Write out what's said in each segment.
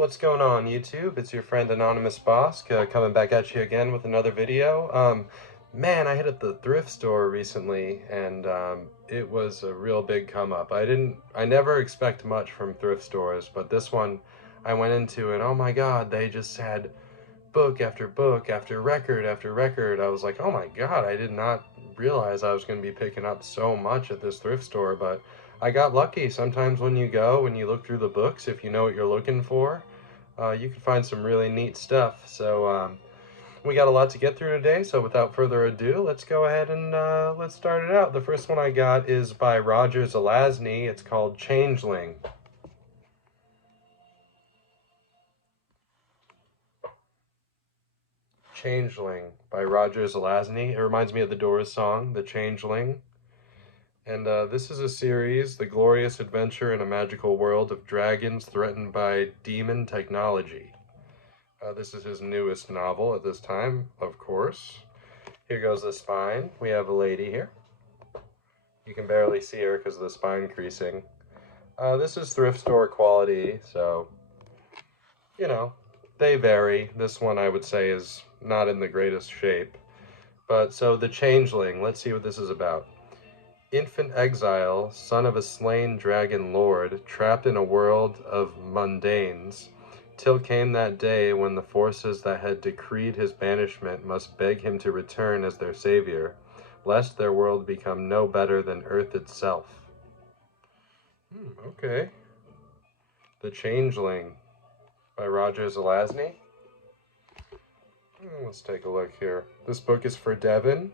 What's going on, YouTube? It's your friend Anonymous Boss coming back at you again with another video. Man, I hit at the thrift store recently, and it was a real big come up. I never expect much from thrift stores, but this one I went into, and oh my God, they just had book after book after record after record. I was like, oh my God, I did not realize I was going to be picking up so much at this thrift store, but I got lucky. Sometimes when you go and you look through the books, if you know what you're looking for, you can find some really neat stuff. So we got a lot to get through today, so without further ado, let's go ahead and let's start it out. The first one I got is by Roger Zelazny. It's called Changeling. Changeling by Roger Zelazny. It reminds me of the Doors song, The Changeling. And this is a series, The Glorious Adventure in a Magical World of Dragons Threatened by Demon Technology. This is his newest novel at this time, of course. Here goes the spine. We have a lady here. You can barely see her because of the spine creasing. This is thrift store quality, so, you know, they vary. This one I would say is not in the greatest shape. But so The Changeling, let's see what this is about. Infant exile, son of a slain dragon lord, trapped in a world of mundanes, till came that day when the forces that had decreed his banishment must beg him to return as their savior, lest their world become no better than earth itself. Okay. The Changeling by Roger Zelazny. Let's take a look here. This book is for Devin.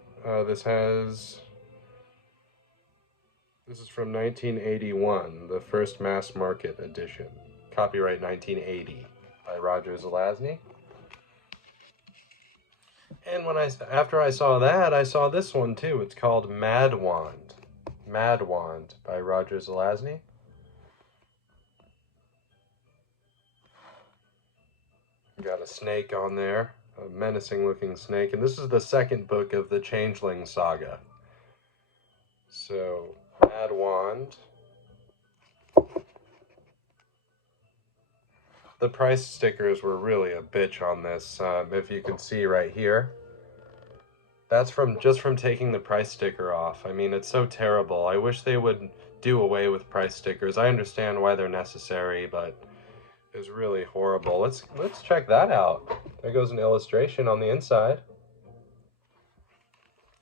This is from 1981, the first mass market edition. Copyright 1980 by Roger Zelazny. And after I saw that, I saw this one too. It's called Mad Wand. Mad Wand by Roger Zelazny. Got a snake on there, a menacing looking snake. And this is the second book of the Changeling saga. So, Mad Wand. The price stickers were really a bitch on this, if you can see right here. That's just from taking the price sticker off. I mean, it's so terrible. I wish they would do away with price stickers. I understand why they're necessary, but it's really horrible. Let's check that out. There goes an illustration on the inside.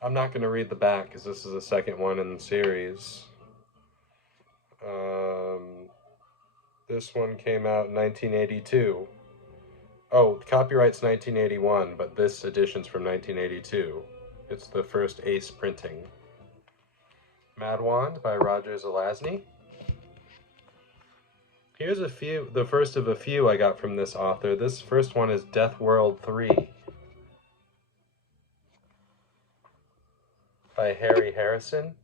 I'm not going to read the back because this is the second one in the series. This one came out in 1982. Oh, copyright's 1981, but this edition's from 1982. It's the first Ace printing. Mad Wand by Roger Zelazny. Here's the first of a few I got from this author. This first one is Death World 3 by Harry Harrison.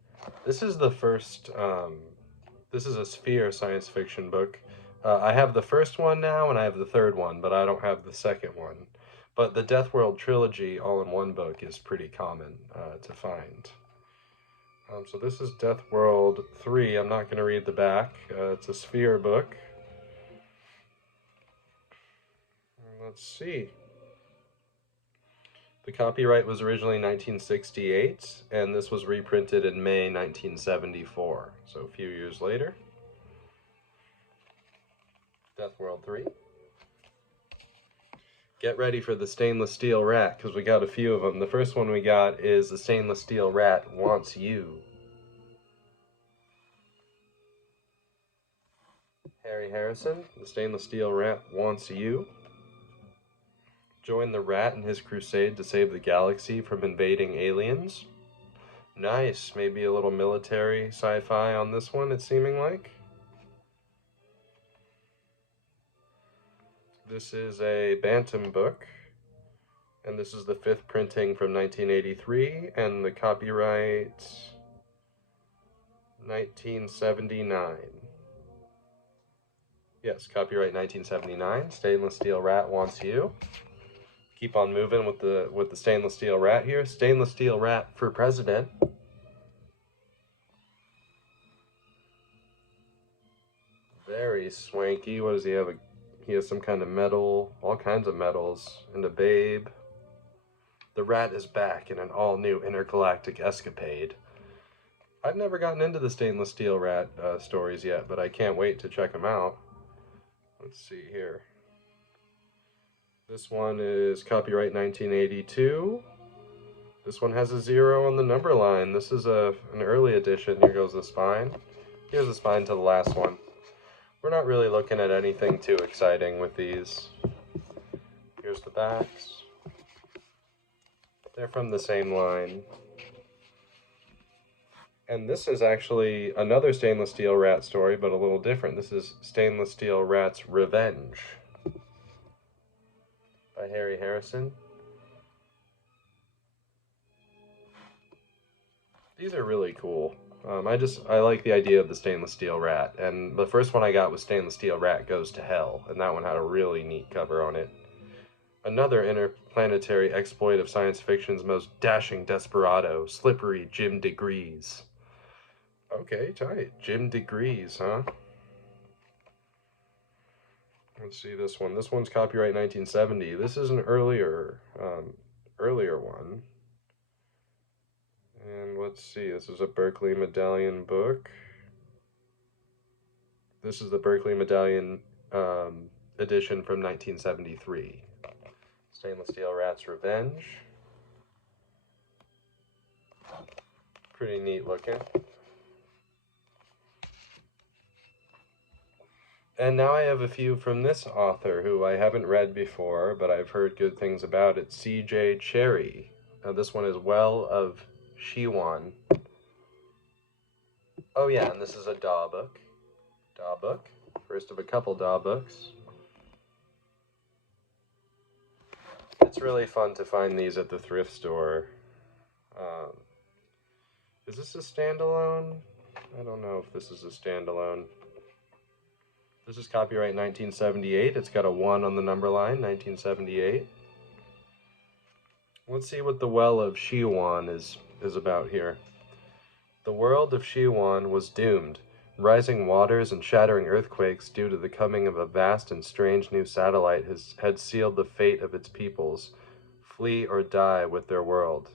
This is the first, this is a Sphere science fiction book. I have the first one now, and I have the third one, but I don't have the second one. But the Death World trilogy all in one book is pretty common to find. So this is Death World 3. I'm not going to read the back. It's a Sphere book. Let's see. The copyright was originally 1968, and this was reprinted in May 1974, so a few years later. Death World 3. Get ready for the stainless steel rat, because we got a few of them. The first one we got is The Stainless Steel Rat Wants You. Harry Harrison, The Stainless Steel Rat Wants You. Join the rat in his crusade to save the galaxy from invading aliens. Nice, maybe a little military sci-fi on this one, it's seeming like. This is a Bantam book, and this is the 5th printing from 1983, and the copyright 1979. Yes, copyright 1979. Stainless Steel Rat Wants You. Keep on moving with the stainless steel rat here. Stainless Steel Rat for President. Very swanky. What does he have? He has some kind of medal, all kinds of medals, and a babe. The rat is back in an all-new intergalactic escapade. I've never gotten into the stainless steel rat stories yet, but I can't wait to check them out. Let's see here. This one is copyright 1982. This one has a 0 on the number line. This is an early edition. Here goes the spine. Here's the spine to the last one. We're not really looking at anything too exciting with these. Here's the backs. They're from the same line. And this is actually another stainless steel rat story, but a little different. This is Stainless Steel Rat's Revenge by Harry Harrison. These are really cool. I like the idea of the stainless steel rat, and the first one I got was Stainless Steel Rat Goes to Hell, and that one had a really neat cover on it. Another interplanetary exploit of science fiction's most dashing desperado, slippery Jim Degrees. Okay, tight. Jim Degrees, huh? Let's see this one. This one's copyright 1970. This is an earlier one. And let's see, this is a Berkeley Medallion book. This is the Berkeley Medallion edition from 1973. Stainless Steel Rat's Revenge. Pretty neat looking. And now I have a few from this author who I haven't read before, but I've heard good things about it. C.J. Cherry. This one is Well of Shiwan. Oh yeah, and this is a DAW book. DAW book. First of a couple DAW books. It's really fun to find these at the thrift store. Is this a standalone? I don't know if this is a standalone. This is copyright 1978. It's got a 1 on the number line, 1978. Let's see what the Well of Shiwan is about here. The world of Shiwan was doomed. Rising waters and shattering earthquakes due to the coming of a vast and strange new satellite had sealed the fate of its peoples. Flee or die with their world.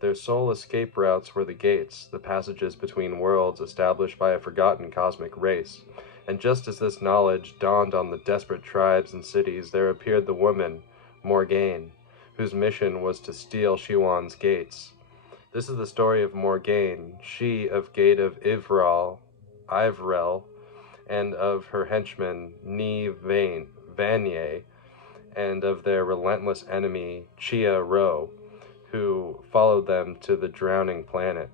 Their sole escape routes were the gates, the passages between worlds established by a forgotten cosmic race. And just as this knowledge dawned on the desperate tribes and cities, there appeared the woman, Morgaine, whose mission was to steal Shiwan's gates. This is the story of Morgaine, she of Gate of Ivrel, and of her henchman, Vanier, and of their relentless enemy, Chia Ro, who followed them to the drowning planet.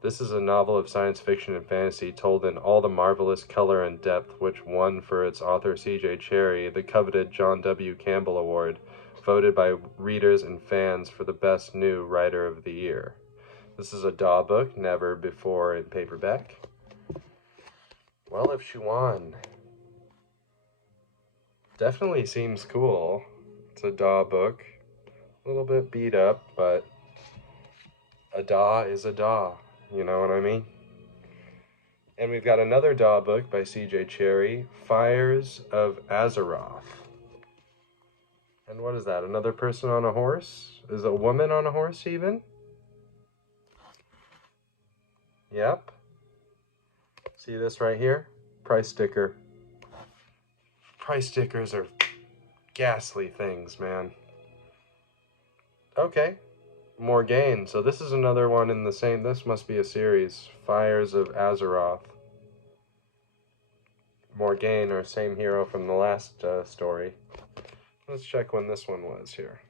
This is a novel of science fiction and fantasy told in all the marvelous color and depth which won for its author C.J. Cherry the coveted John W. Campbell Award, voted by readers and fans for the best new writer of the year. This is a DAW book, never before in paperback. Well of Shiwan. Definitely seems cool. It's a DAW book. A little bit beat up, but a DAW is a DAW. You know what I mean? And we've got another DAW book by C.J. Cherry, Fires of Azeroth. And what is that? Another person on a horse? Is a woman on a horse even? Yep. See this right here? Price sticker. Price stickers are ghastly things, man. Okay. Morgaine. So this is another one in the same, this must be a series. Fires of Azeroth. Morgaine, our same hero from the last story. Let's check when this one was here.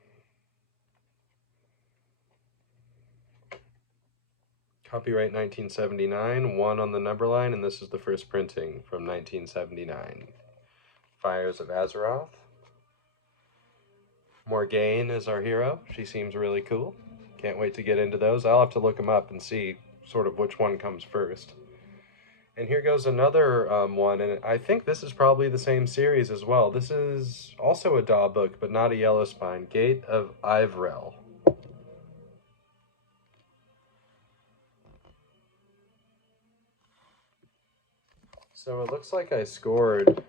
Copyright 1979, 1 on the number line, and this is the first printing from 1979. Fires of Azeroth. Morgaine is our hero. She seems really cool. Can't wait to get into those. I'll have to look them up and see sort of which one comes first. And here goes another one, and I think this is probably the same series as well. This is also a DAW book, but not a yellow spine. Gate of Ivrel. So it looks like I scored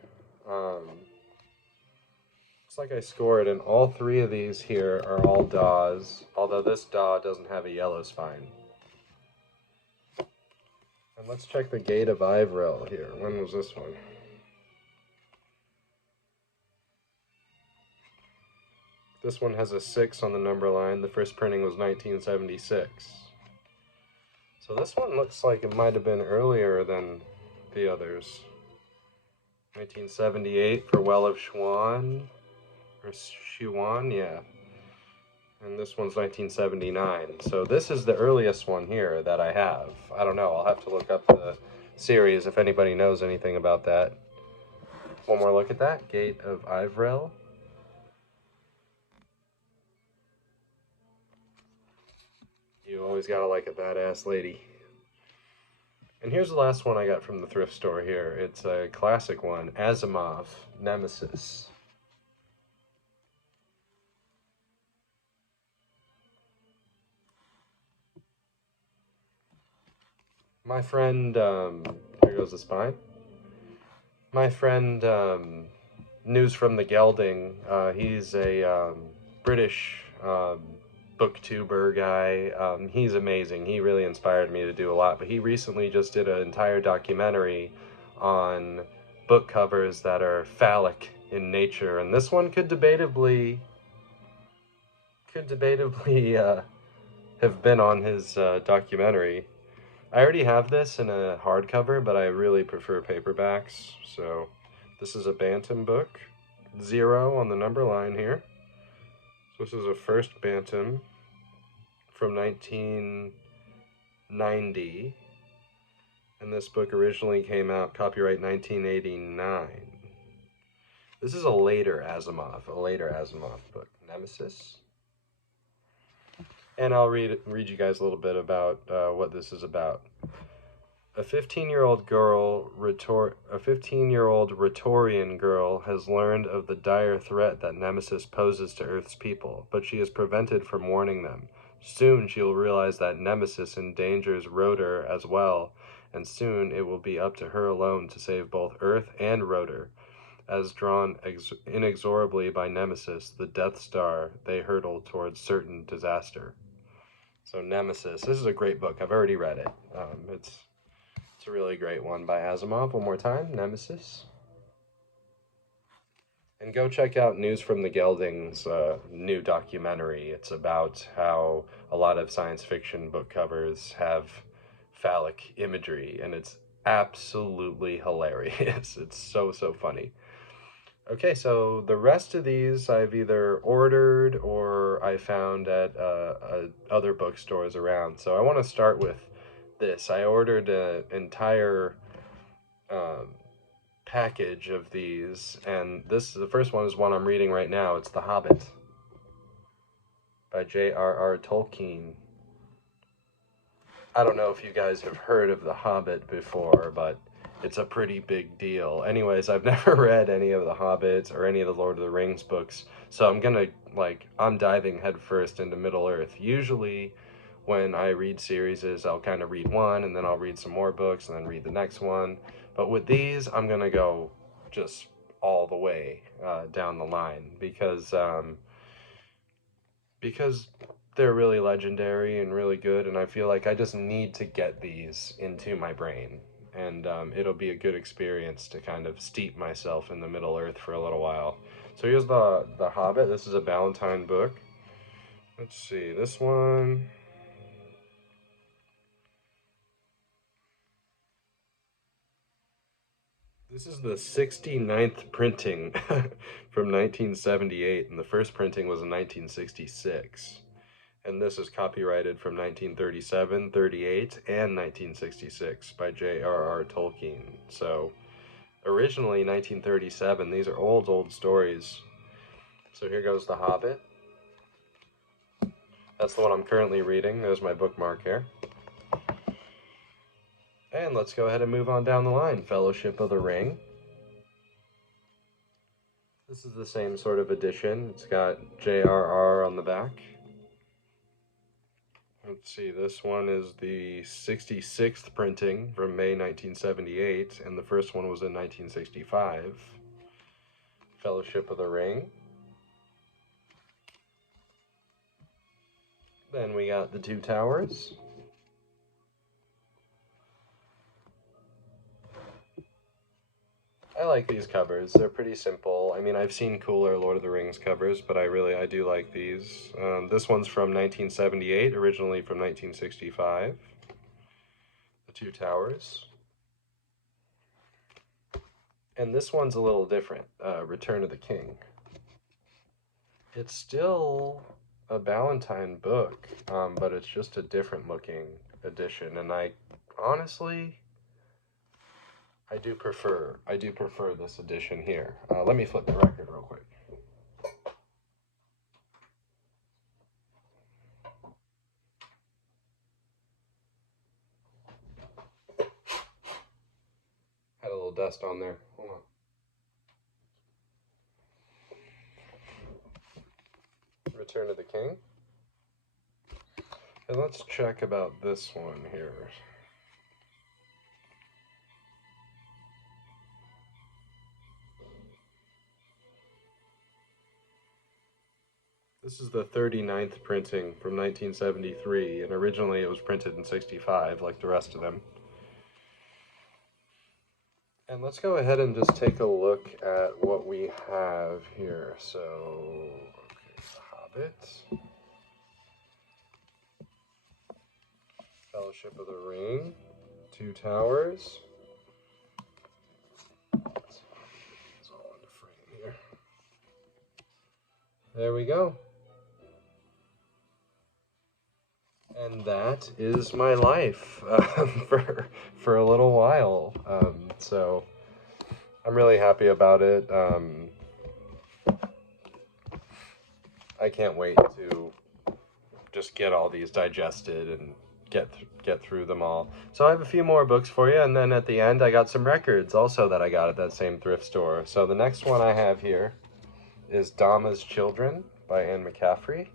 like I scored, and all three of these here are all daws, although this daw doesn't have a yellow spine. And let's check the Gate of Ivil here. When was this one? This one has a 6 on the number line. The first printing was 1976. So this one looks like it might have been earlier than the others. 1978 for Well of Shiwan. Or Shiwan, yeah. And this one's 1979. So this is the earliest one here that I have. I don't know, I'll have to look up the series if anybody knows anything about that. One more look at that, Gate of Ivil. You always gotta like a badass lady. And here's the last one I got from the thrift store here. It's a classic one, Azeroth, Nemesis. My friend, here goes the spine. My friend, News from the Gelding, he's a British booktuber guy. He's amazing. He really inspired me to do a lot, but he recently just did an entire documentary on book covers that are phallic in nature, and this one could debatably have been on his documentary. I already have this in a hardcover, but I really prefer paperbacks. So this is a Bantam book, 0 on the number line here. So this is a first Bantam from 1990. And this book originally came out, copyright 1989. This is a later Azeroth book, Nemesis. And I'll read you guys a little bit about what this is about. A 15-year-old Rhetorian girl has learned of the dire threat that Nemesis poses to Earth's people, but she is prevented from warning them. Soon she will realize that Nemesis endangers Rotor as well, and soon it will be up to her alone to save both Earth and Rotor. As drawn inexorably by Nemesis, the Death Star, they hurtle towards certain disaster. So Nemesis, this is a great book. I've already read it. It's a really great one by Azeroth. One more time, Nemesis. And go check out News from the Gelding's new documentary. It's about how a lot of science fiction book covers have phallic imagery, and it's absolutely hilarious. It's so funny. Okay, so the rest of these I've either ordered or I found at other bookstores around. So I want to start with this. I ordered an entire package of these, and the first one is one I'm reading right now. It's The Hobbit by J.R.R. Tolkien. I don't know if you guys have heard of The Hobbit before, but it's a pretty big deal. Anyways, I've never read any of the Hobbits or any of the Lord of the Rings books, so I'm diving headfirst into Middle-earth. Usually, when I read series, I'll kind of read one, and then I'll read some more books, and then read the next one. But with these, I'm gonna go just all the way down the line, because they're really legendary and really good, and I feel like I just need to get these into my brain. And it'll be a good experience to kind of steep myself in the Middle-earth for a little while. So here's the Hobbit. This is a Ballantine book. Let's see, this one. This is the 69th printing from 1978, and the first printing was in 1966. And this is copyrighted from 1937, 38, and 1966 by J.R.R. Tolkien. So, originally 1937, these are old stories. So here goes The Hobbit. That's the one I'm currently reading. There's my bookmark here. And let's go ahead and move on down the line. Fellowship of the Ring. This is the same sort of edition. It's got J.R.R. on the back. Let's see, this one is the 66th printing from May 1978, and the first one was in 1965. Fellowship of the Ring. Then we got the Two Towers. I like these covers. They're pretty simple. I mean, I've seen cooler Lord of the Rings covers, but I do like these. This one's from 1978, originally from 1965. The Two Towers. And this one's a little different, Return of the King. It's still a Ballantine book, but it's just a different looking edition, and honestly, I do prefer this edition here. Let me flip the record real quick. Had a little dust on there. Hold on. Return of the King. And let's check about this one here. This is the 39th printing from 1973, and originally it was printed in 65, like the rest of them. And let's go ahead and just take a look at what we have here. So, okay, Hobbit. Fellowship of the Ring. Two Towers. It's all in the frame here. There we go. And that is my life for a little while. So I'm really happy about it. I can't wait to just get all these digested and get through them all. So I have a few more books for you, and then at the end I got some records also that I got at that same thrift store. So the next one I have here is Dama's Children by Anne McCaffrey.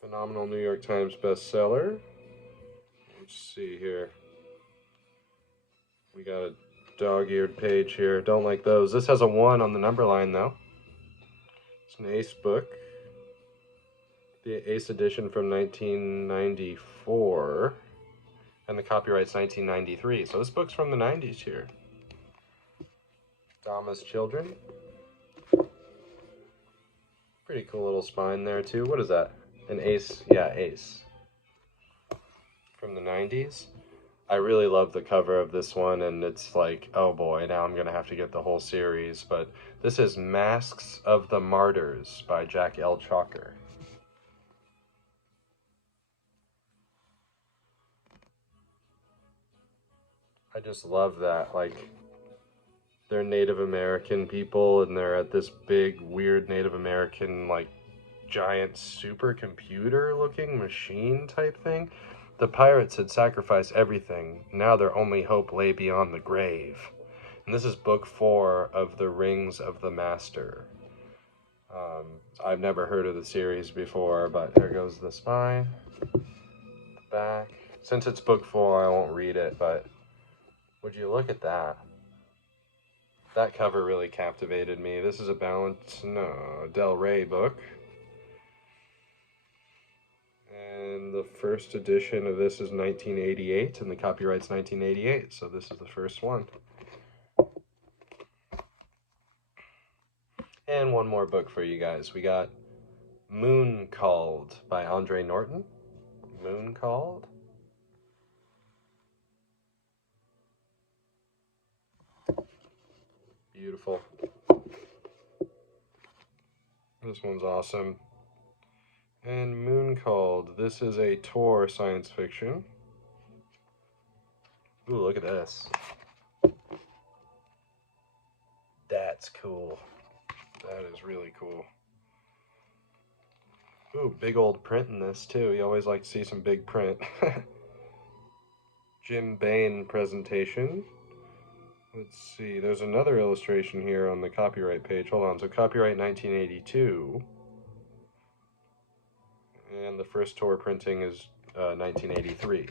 Phenomenal New York Times bestseller. Let's see here. We got a dog-eared page here. Don't like those. This has a 1 on the number line, though. It's an Ace book. The Ace edition from 1994. And the copyright's 1993. So this book's from the 90s here. Dama's Children. Pretty cool little spine there, too. What is that? An Ace, yeah, Ace. From the 90s. I really love the cover of this one, and it's like, oh boy, now I'm going to have to get the whole series. But this is Masks of the Martyrs by Jack L. Chalker. I just love that. Like, they're Native American people, and they're at this big, weird Native American, like, giant supercomputer looking machine type thing. The pirates had sacrificed everything. Now their only hope lay beyond the grave. And this is book 4 of The Rings of the Master. I've never heard of the series before, but there goes the spine, the back. Since it's book 4, I won't read it, but would you look at that? That cover really captivated me. This is a Del Rey book. And the first edition of this is 1988, and the copyright's 1988, so this is the first one. And one more book for you guys. We got Moon Called by Andre Norton. Moon Called. Beautiful. This one's awesome. And Moon Called. This is a Tor science fiction. Ooh, look at this. That's cool. That is really cool. Ooh, big old print in this too. You always like to see some big print. Jim Bain presentation. Let's see, there's another illustration here on the copyright page. Hold on, so copyright 1982. And the first Tor printing is 1983.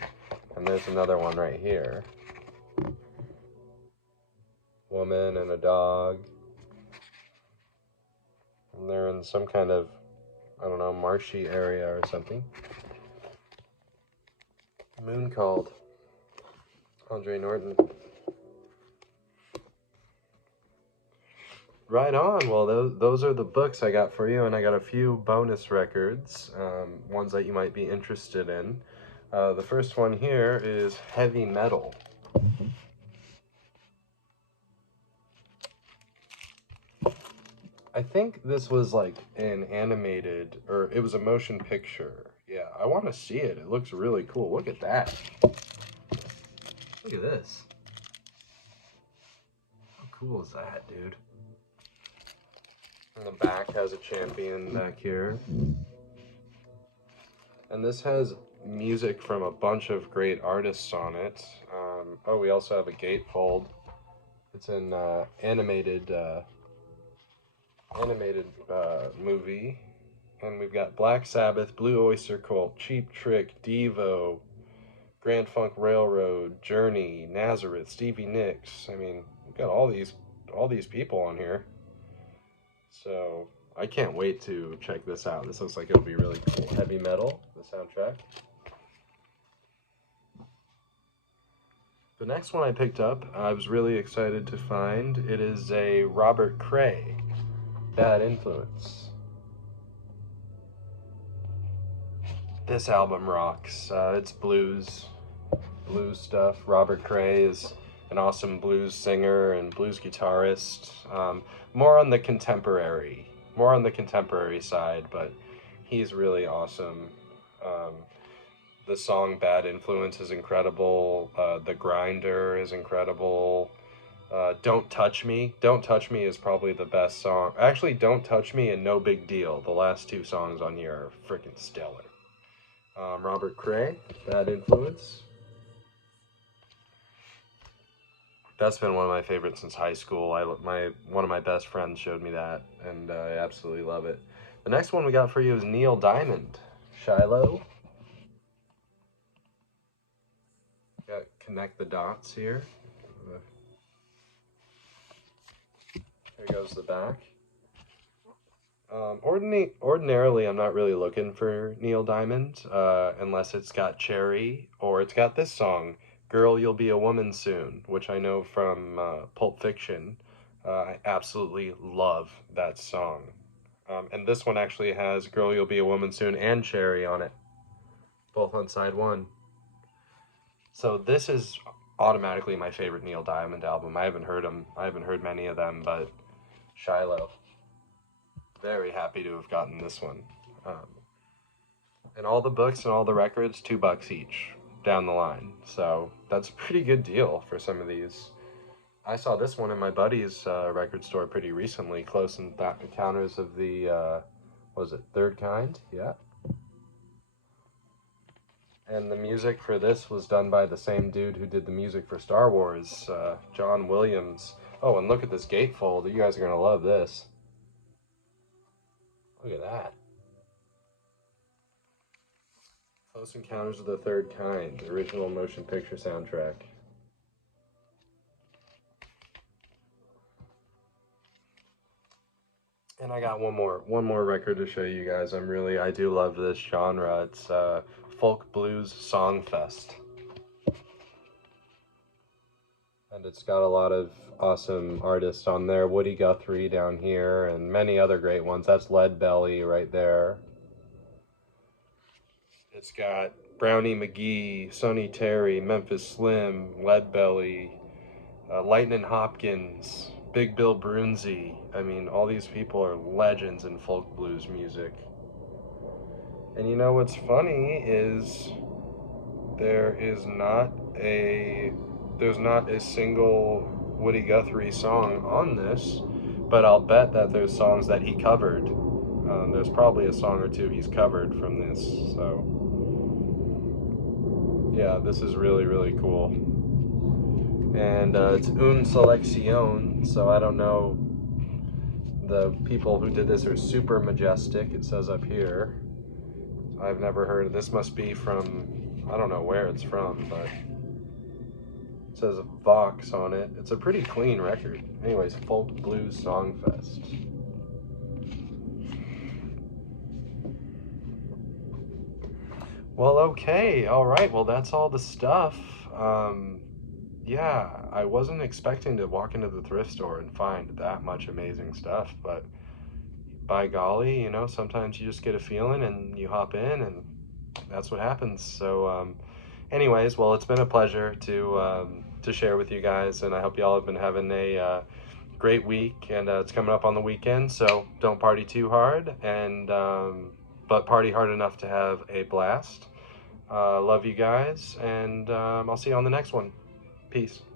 And there's another one right here. Woman and a dog. And they're in some kind of, I don't know, marshy area or something. Moon Called. Andre Norton. Right on. Well, those are the books I got for you, and I got a few bonus records, ones that you might be interested in. The first one here is Heavy Metal. I think this was like an animated, or it was a motion picture. Yeah, I want to see it. It looks really cool. Look at that. Look at this. How cool is that, dude? And the back has a champion back here. And this has music from a bunch of great artists on it. Oh, we also have a gatefold. It's an animated movie. And we've got Black Sabbath, Blue Oyster Cult, Cheap Trick, Devo, Grand Funk Railroad, Journey, Nazareth, Stevie Nicks. I mean, we've got all these people on here. So I can't wait to check this out. This looks like it'll be really cool. Heavy Metal, the soundtrack. The next one I picked up, I was really excited to find. It is a Robert Cray, Bad Influence. This album rocks. It's blues stuff. Robert Cray is an awesome blues singer and blues guitarist. More on the contemporary side, but he's really awesome. The song Bad Influence is incredible. The Grinder is incredible. Don't Touch Me. Don't Touch Me is probably the best song. Actually, Don't Touch Me and No Big Deal. The last two songs on here are freaking stellar. Robert Cray, Bad Influence. That's been one of my favorites since high school. One of my best friends showed me that, and I absolutely love it. The next one we got for you is Neil Diamond, Shiloh. Got Connect the Dots here. There goes the back. Ordinarily, I'm not really looking for Neil Diamond, unless it's got Cherry, or it's got this song, Girl, You'll Be a Woman Soon, which I know from Pulp Fiction. I absolutely love that song. And this one actually has Girl, You'll Be a Woman Soon and Cherry on it, both on side one. So this is automatically my favorite Neil Diamond album. I haven't heard many of them, but Shiloh. Very happy to have gotten this one. And all the books and all the records, $2 each down the line. So that's a pretty good deal for some of these. I saw this one in my buddy's record store pretty recently, Close Encounters of the, what was it, Third Kind? Yeah. And the music for this was done by the same dude who did the music for Star Wars, John Williams. Oh, and look at this gatefold. You guys are going to love this. Look at that. Close Encounters of the Third Kind, original motion picture soundtrack. And I got one more record to show you guys. I do love this genre. It's Folk Blues Songfest. And it's got a lot of awesome artists on there. Woody Guthrie down here, and many other great ones. That's Lead Belly right there. It's got Brownie McGee, Sonny Terry, Memphis Slim, Lead Belly, Lightnin' Hopkins, Big Bill Brunzi. I mean, all these people are legends in folk blues music. And you know what's funny is there's not a single Woody Guthrie song on this, but I'll bet that there's songs that he covered. There's probably a song or two he's covered from this, so yeah, this is really, really cool. And it's une selección, so I don't know, the people who did this are super majestic, it says up here. I've never heard of this. Must be from, I don't know where it's from, but it says Vox on it. It's a pretty clean record. Anyways, Folk Blues Songfest. Well, okay, all right. Well, that's all the stuff. Yeah, I wasn't expecting to walk into the thrift store and find that much amazing stuff, but by golly, you know, sometimes you just get a feeling and you hop in, and that's what happens. So, anyways, well, it's been a pleasure to share with you guys, and I hope you all have been having a great week. And it's coming up on the weekend, so don't party too hard, and but party hard enough to have a blast. Love you guys, and I'll see you on the next one. Peace.